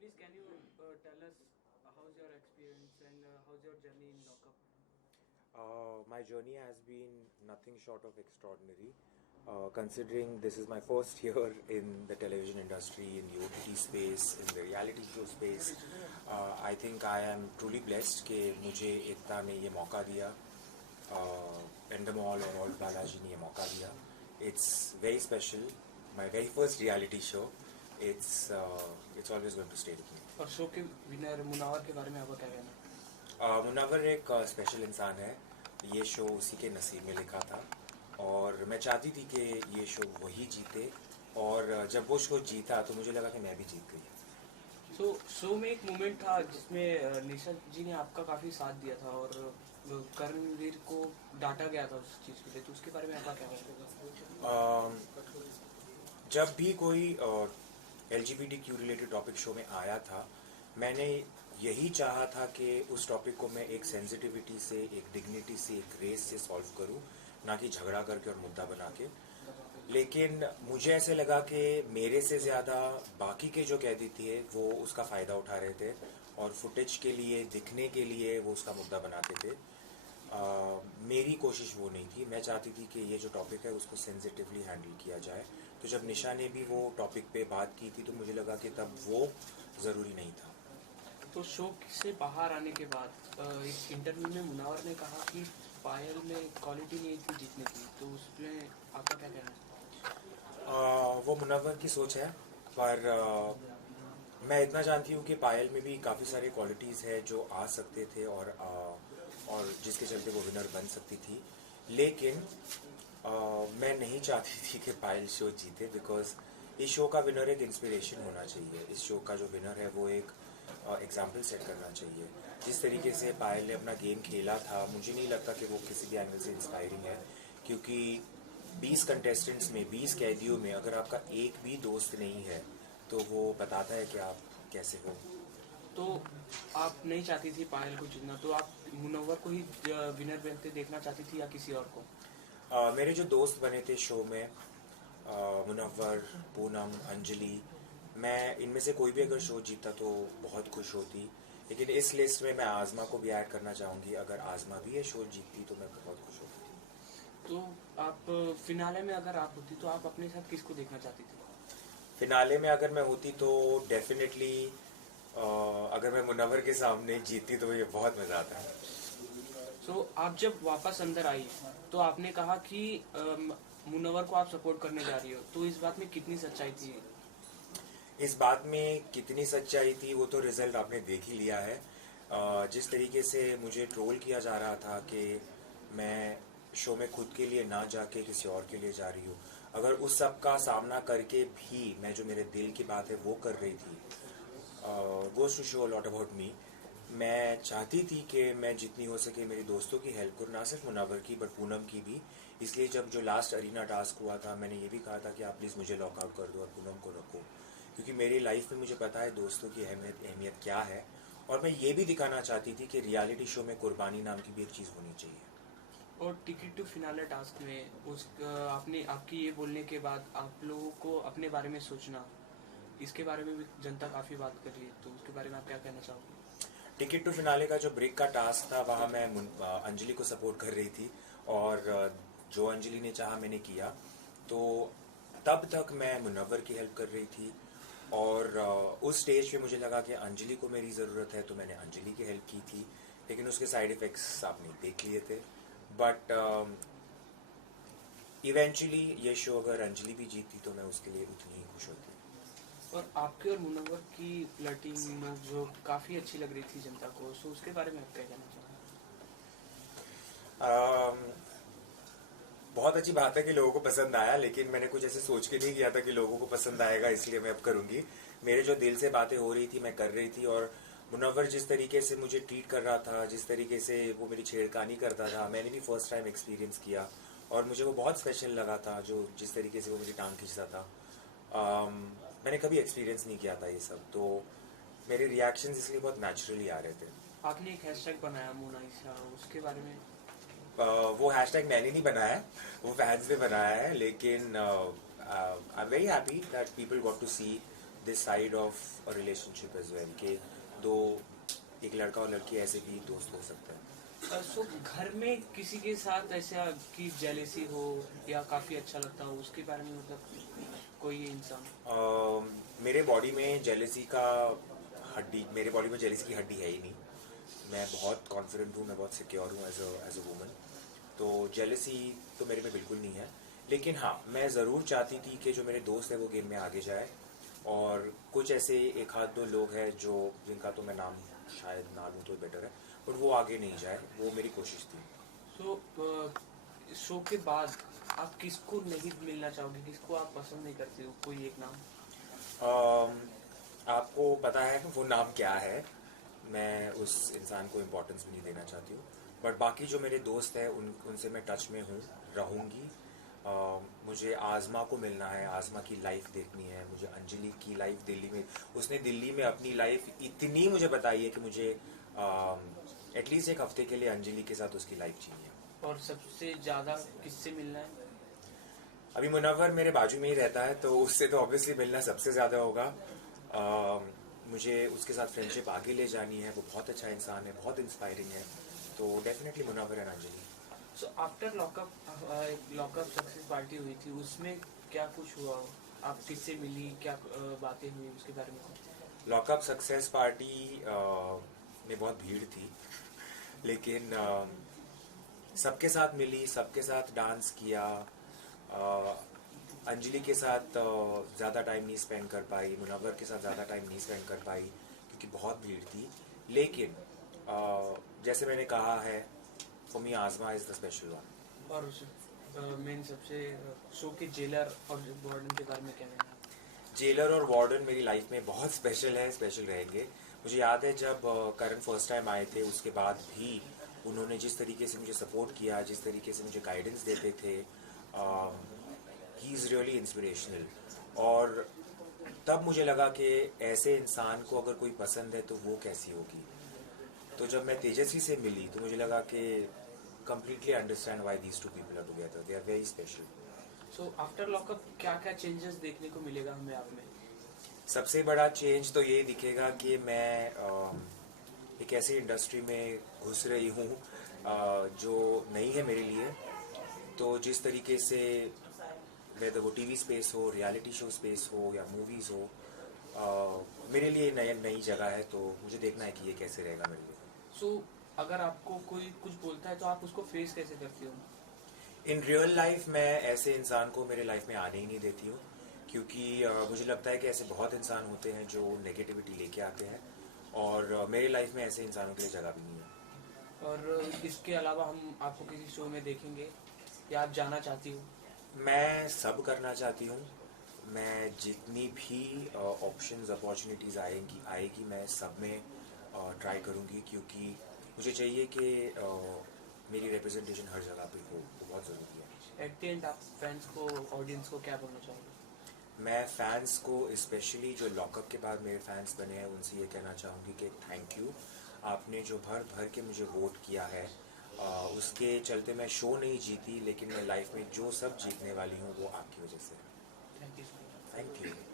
Please, can you tell us how's your experience and how's your journey in lockup? My journey has been nothing short of extraordinary. Considering this is my first year in the television industry, in the OTT space, in the reality show space, I think I am truly blessed कि मुझे एकता ने ये मौका दिया, Endemol और Old Balaji ने ये मौका दिया. It's very special. My very first reality show. It's always going to stay with me. और शो के विनर मुनावर के बारे में आपका क्या कहना है? मुनव्वर एक स्पेशल इंसान है. ये शो उसी के नसीब में लिखा था और मैं चाहती थी कि ये शो वही जीते, और जब वो शो जीता तो मुझे लगा कि मैं भी जीत गई. तो शो में एक मोमेंट था जिसमें निशा जी ने आपका काफ़ी साथ दिया था और कर्णवीर को डांटा गया था उस चीज़ के लिए, तो उसके बारे में आपका क्या कहना है? जब भी कोई LGBTQ रिलेटेड टॉपिक शो में आया था, मैंने यही चाहा था कि उस टॉपिक को मैं एक सेंसिटिविटी से, एक डिग्निटी से, एक रेस से सॉल्व करूं, ना कि झगड़ा करके और मुद्दा बना के. लेकिन मुझे ऐसे लगा कि मेरे से ज़्यादा बाकी के जो कैदी थे वो उसका फ़ायदा उठा रहे थे और फुटेज के लिए, दिखने के लिए वो उसका मुद्दा बनाते थे. मेरी कोशिश वो नहीं थी. मैं चाहती थी कि ये जो टॉपिक है उसको सेंसिटिवली हैंडल किया जाए. तो जब निशा ने भी वो टॉपिक पे बात की थी तो मुझे लगा कि तब वो ज़रूरी नहीं था. तो शो से बाहर आने के बाद एक इंटरव्यू में मुनावर ने कहा कि पायल में क्वालिटी नहीं थी जीतने की, तो उसमें आपका क्या कहना है? वो मुनव्वर की सोच है, पर मैं इतना जानती हूँ कि पायल में भी काफ़ी सारे क्वालिटीज़ है जो आ सकते थे और जिसके चलते वो विनर बन सकती थी. लेकिन मैं नहीं चाहती थी कि पायल शो जीते, बिकॉज इस शो का विनर एक इंस्पिरेशन होना चाहिए. इस शो का जो विनर है वो एक एग्जाम्पल सेट करना चाहिए. जिस तरीके से पायल ने अपना गेम खेला था, मुझे नहीं लगता कि वो किसी भी एंगल से इंस्पायरिंग है, क्योंकि 20 कंटेस्टेंट्स में, 20 कैदियों में अगर आपका एक भी दोस्त नहीं है तो वो बताता है कि आप कैसे हो. तो आप नहीं चाहती थी पायल को जीतना, तो आप मुनव्वर को ही विनर बनते देखना चाहती थी या किसी और को? मेरे जो दोस्त बने थे शो में, मुनव्वर, पूनम, अंजलि, मैं इनमें से कोई भी अगर शो जीता तो बहुत खुश होती. लेकिन इस लिस्ट में मैं आज़मा को भी ऐड करना चाहूँगी. अगर आज़मा भी ये शो जीतती तो मैं बहुत खुश होती. तो आप फिनाले में अगर आप होती तो आप अपने साथ किसको देखना चाहती थी? फिनाले में अगर मैं होती तो डेफिनेटली अगर मैं मुनव्वर के सामने जीतती तो ये बहुत मज़ा आता है. तो आप जब वापस अंदर आई तो आपने कहा कि मुनव्वर को आप सपोर्ट करने जा रही हो, तो इस बात में कितनी सच्चाई थी? इस बात में कितनी सच्चाई थी वो तो रिजल्ट आपने देख ही लिया है. जिस तरीके से मुझे ट्रोल किया जा रहा था कि मैं शो में खुद के लिए ना जाके किसी और के लिए जा रही हूँ, अगर उस सब का सामना करके भी मैं जो मेरे दिल की बात है वो कर रही थी, goes to show lot about me. मैं चाहती थी कि मैं जितनी हो सके मेरी दोस्तों की हेल्प करूँ, ना सिर्फ मुनव्वर की बट पूनम की भी. इसलिए जब जो लास्ट अरीना टास्क हुआ था, मैंने ये भी कहा था कि आप प्लीज़ मुझे लॉकआउट कर दो और पूनम को रखो, क्योंकि मेरी लाइफ में मुझे पता है दोस्तों की अहमियत क्या है. और मैं ये भी दिखाना चाहती थी कि रियलिटी शो में कुर्बानी नाम की भी एक चीज़ होनी चाहिए. और टिकट टू फिनाले टास्क में आपने आपकी ये बोलने के बाद आप लोगों को अपने बारे में सोचना, इसके बारे में भी जनता काफ़ी बात कर रही है, तो उसके बारे में आप क्या कहना चाहोगे? टिकट टू फिनाले का जो ब्रेक का टास्क था वहाँ मैं अंजलि को सपोर्ट कर रही थी, और जो अंजलि ने चाहा मैंने किया. तो तब तक मैं मुनव्वर की हेल्प कर रही थी, और उस स्टेज पे मुझे लगा कि अंजलि को मेरी ज़रूरत है तो मैंने अंजलि की हेल्प की थी. लेकिन उसके साइड इफ़ेक्ट्स आपने देख लिए थे. बट इवेंचुअली ये शो अगर अंजलि भी जीतती तो मैं उसके लिए उतनी ही खुश होती. और आपके और मुनव्वर की फ्लर्टिंग जो काफ़ी अच्छी लग रही थी जनता को, सो उसके बारे में आप क्या कहना चाहोगे? बहुत अच्छी बात है कि लोगों को पसंद आया, लेकिन मैंने कुछ ऐसे सोच के नहीं किया था कि लोगों को पसंद आएगा, इसलिए मैं अब करूंगी. मेरे जो दिल से बातें हो रही थी मैं कर रही थी, और मुनव्वर जिस तरीके से मुझे ट्रीट कर रहा था, जिस तरीके से वो मेरी छेड़खानी करता था, मैंने भी फर्स्ट टाइम एक्सपीरियंस किया और मुझे वो बहुत स्पेशल लगा था. जो जिस तरीके से वो मेरी टांग खींचता था, मैंने कभी एक्सपीरियंस नहीं किया था ये सब, तो मेरे रिएक्शंस इसलिए बहुत नेचुरली आ रहे थे. आपने एक हैशटैग बनाया मोनालिसा, उसके बारे में? वो हैशटैग मैंने नहीं बनाया है, वो फैंस ने बनाया है. लेकिन I am very happy that people got to see this side of a relationship as well कि दो एक लड़का और लड़की ऐसे भी दोस्त हो सकते हैं। सो घर में किसी के साथ ऐसा कि जेलेसी हो या काफ़ी अच्छा लगता हो उसके बारे में, मतलब कोई इंसान? मेरे बॉडी में जेलेसी का मेरे बॉडी में जेलेसी की हड्डी है ही नहीं। मैं बहुत कॉन्फिडेंट हूँ, मैं बहुत सिक्योर हूँ एज अ वूमन, तो जेलेसी तो मेरे में बिल्कुल नहीं है। लेकिन हाँ, मैं ज़रूर चाहती थी कि जो मेरे दोस्त हैं वो गेम में आगे जाए, और कुछ ऐसे एक आध दो लोग हैं जो जिनका तो मैं नाम शायद ना लूँ तो बेटर है, बट वो आगे नहीं जाए, वो मेरी कोशिश थी। सो शो के बाद आप किसको नहीं मिलना चाहोगे, किसको आप पसंद नहीं करते हो, कोई एक नाम? आपको पता है वो नाम क्या है, मैं उस इंसान को इम्पोर्टेंस भी नहीं देना चाहती हूँ, बट बाकी जो मेरे दोस्त हैं उनसे मैं टच में हूँ, रहूँगी। मुझे आज़मा को मिलना है, आज़मा की लाइफ देखनी है, मुझे अंजलि की लाइफ दिल्ली में, उसने दिल्ली में अपनी लाइफ इतनी मुझे बताई है कि मुझे एटलीस्ट एक हफ्ते के लिए अंजलि के साथ उसकी लाइफ जीनी है। और सबसे ज़्यादा किससे मिलना है? अभी मुनव्वर मेरे बाजू में ही रहता है, तो उससे तो ऑब्वियसली मिलना सबसे ज़्यादा होगा। मुझे उसके साथ फ्रेंडशिप आगे ले जानी है, वो बहुत अच्छा इंसान है, बहुत इंस्पायरिंग है, तो definitely Munawar and Anjali. So after lockup success party हुई थी, उसमें क्या कुछ हुआ? आप किससे मिली, क्या बातें हुई उसके बारे में? लॉकअप सक्सेस पार्टी में बहुत भीड़ थी, लेकिन सबके साथ मिली, सबके साथ डांस किया। अंजलि के साथ ज़्यादा टाइम नहीं स्पेंड कर पाई, मुनव्वर के साथ ज़्यादा टाइम नहीं स्पेंड कर पाई क्योंकि बहुत भीड़ थी। लेकिन जैसे मैंने कहा है, फॉर मी आज़मा इज़ द स्पेशल वन। और मेन सबसे शो के जेलर और वार्डन के बारे में क्या कहना है? जेलर और वार्डन मेरी लाइफ में बहुत स्पेशल है, स्पेशल रहेंगे। मुझे याद है जब करण फर्स्ट टाइम आए थे, उसके बाद भी उन्होंने जिस तरीके से मुझे सपोर्ट किया, जिस तरीके से मुझे गाइडेंस देते थे, ही इज़ रियली इंस्पिरेशनल। और तब मुझे लगा कि ऐसे इंसान को अगर कोई पसंद है तो वो कैसी होगी। तो जब मैं तेजस्वी से मिली तो मुझे लगा कि completely understand why these two people are together. They are very special. So after lockup क्या क्या चेंजेस देखने को मिलेगा हमें आप में? सबसे बड़ा चेंज तो ये दिखेगा कि मैं एक ऐसी इंडस्ट्री में घुस रही हूँ जो नहीं है मेरे लिए। तो जिस तरीके से वेदर वो टीवी स्पेस हो, रियलिटी शो स्पेस हो या मूवीज़ हो, मेरे लिए नई जगह है, तो मुझे देखना है कि ये कैसे रहेगा मेरे लिए। सो अगर आपको कोई कुछ बोलता है तो आप उसको फेस कैसे करती हो? इन रियल लाइफ मैं ऐसे इंसान को मेरे लाइफ में आने ही नहीं देती हूँ, क्योंकि मुझे लगता है कि ऐसे बहुत इंसान होते हैं जो नेगेटिविटी लेके आते हैं, और मेरे लाइफ में ऐसे इंसानों के लिए जगह भी नहीं है। और इसके अलावा हम आपको किसी शो में देखेंगे या आप जाना चाहती हो? मैं सब करना चाहती हूँ। मैं जितनी भी ऑप्शंस अपॉर्चुनिटीज़ आएगी मैं सब में ट्राई करूँगी, क्योंकि मुझे चाहिए कि मेरी रिप्रेजेंटेशन हर जगह पे हो, वो बहुत ज़रूरी है। एट द एंड आप फैंस को, ऑडियंस को क्या बोलना चाहोगे? मैं फैंस को, स्पेशली जो लॉकअप के बाद मेरे फैंस बने हैं, उनसे ये कहना चाहूँगी कि थैंक यू। आपने जो भर भर के मुझे वोट किया है, उसके चलते मैं शो नहीं जीती, लेकिन मैं लाइफ में जो सब जीतने वाली हूँ वो आपकी वजह से है। Thank you. Thank you.